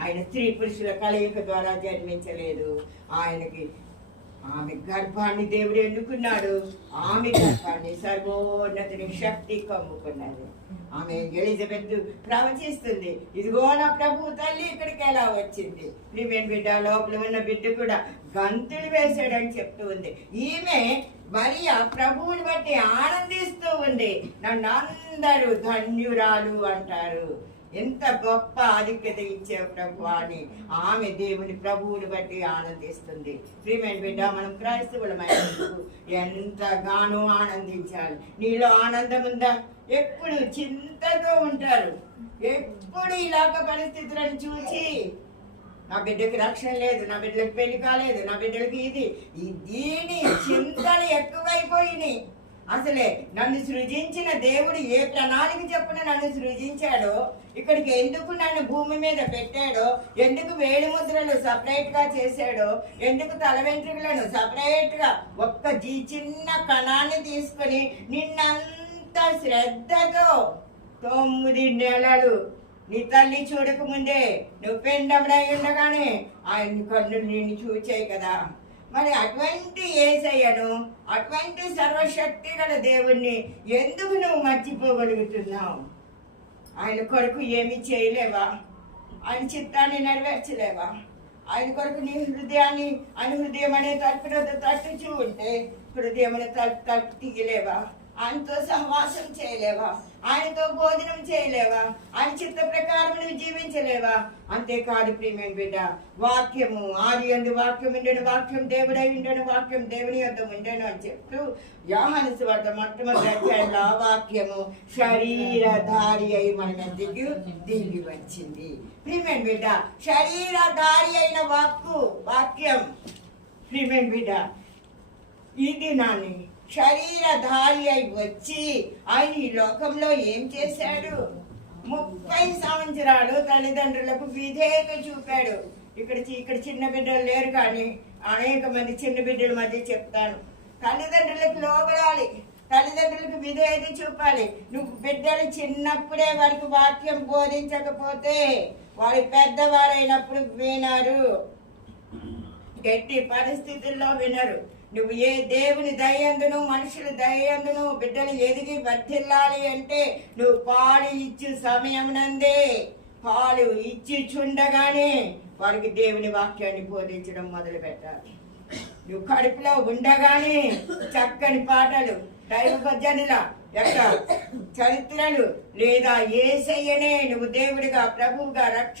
ఆయన స్త్రీ పురుషుల కలయిక ద్వారా జన్మించలేదు. ఆయనకి ఆమె గర్భాన్ని దేవుడు ఎన్నుకున్నాడు. ఆమె గర్భాన్ని సర్వోన్నతుని శక్తి కమ్ముకున్నది. ఆమె ఎలిజబెత్ ప్రవచిస్తుంది, ఇదిగో నా ప్రభు తల్లి ఇక్కడికి ఎలా వచ్చింది. ప్రియమైన బిడ్డ, లోపల ఉన్న బిడ్డ కూడా గంతులు వేసాడని చెప్తూ ఉంది. ఈమె మరియ ప్రభువుని బట్టి ఆనందిస్తూ ఉంది. నన్ను అందరూ ధన్యురాలు అంటారు. ఎంత గొప్ప ఆధిక్యత ఇచ్చావు ప్రభు అని ఆమె దేవుని ప్రభువుని బట్టి ఆనందిస్తుంది. ప్రియమైన బిడ్డ, మనం క్రైస్తవులమైనందుకు ఎంతగానో ఆనందించాలి. నీలో ఆనందం ఉందా? ఎప్పుడు చింతతో ఉంటారు. ఎప్పుడు ఇలాగ పరిస్థితులను చూసి నా బిడ్డకి రక్షణ లేదు, నా బిడ్డలకు పెళ్లి కాలేదు, నా బిడ్డలకి దీని చింతలు ఎక్కువైపోయినాయి. అసలే నన్ను సృజించిన దేవుడు ఏ ప్రణాళిక చెప్పున నన్ను సృజించాడో, ఇక్కడికి ఎందుకు నన్ను భూమి మీద పెట్టాడో, ఎందుకు వేడి ముద్రలు సపరేట్ గా చేశాడో, ఎందుకు తల వెంట్రుకలను సపరేట్ గా ఒక్క చిన్న కణాన్ని తీసుకొని నిన్నంత శ్రద్ధతో 9 నెలలు నీ తల్లి చూడక ముందే నువ్వు పెండముడై ఉండగానే ఆయన కన్నులు నిన్ను చూచాయి కదా. మరి అటువంటి యేసయ్యను, అటువంటి సర్వశక్తి గల దేవుణ్ణి ఎందుకు నువ్వు మర్చిపోగలుగుతున్నావు? ఆయన కొరకు ఏమి చేయలేవా? ఆయన చిత్తాన్ని నెరవేర్చలేవా? ఆయన కొరకు నీ హృదయాన్ని, ఆయన హృదయం అనే తలుపున తట్టుచూ ఉంటే హృదయం అనే తలుపు తీయలేవా? ఆయనతో సహవాసం చేయలేవా? ఆయనతో భోజనం చేయలేవా? ఆయన చిత్త ప్రకారం నువ్వు జీవించలేవా? అంతేకాదు ప్రియమైన బిడ్డ, వాక్యము ఆదియందు వాక్యం ఉండెను, వాక్యం దేవుడై ఉండెను, వాక్యం దేవుని యొద్ద ఉండెను అని చెప్తూ యోహాను సువార్త మొట్టమొదటి అధ్యాయంలో ఆ వాక్యము శరీరధారి అయి మన మధ్యకు దిగి వచ్చింది. ప్రియమైన బిడ్డ, శరీరధారి అయిన వాక్యం ప్రియమైన బిడ్డ, ఈ దినాన్ని శరీరధారి అయి వచ్చి ఆయన ఈ లోకంలో ఏం చేశాడు? 30 సంవత్సరాలు తల్లిదండ్రులకు విధేయత చూపాడు. ఇక్కడ చిన్న బిడ్డలు లేరు, కానీ అనేక మంది చిన్న బిడ్డల మధ్య చెప్తాను, తల్లిదండ్రులకు లోబడాలి, తల్లిదండ్రులకు విధేయత చూపాలి. నువ్వు బిడ్డలు చిన్నప్పుడే వారికి వాక్యం బోధించకపోతే వారి పెద్దవారైనప్పుడు వినరు, ఎట్టి పరిస్థితుల్లో వినరు. నువ్వు ఏ దేవుని దయందును మనుషుల దయందును బిడ్డలు ఎదిగి వర్ధిల్లాలి అంటే నువ్వు పాలు ఇచ్చు సమయం నందే, పాలు ఇచ్చి చుండగానే వారికి దేవుని వాక్యాన్ని బోధించడం మొదలు పెట్టాలి. నువ్వు కడుపులో ఉండగానే చక్కని పాటలు, దైవ భజనల యొక్క చరిత్రలు, లేదా యేసయ్యనే నువ్వు దేవుడిగా ప్రభువుగా రక్ష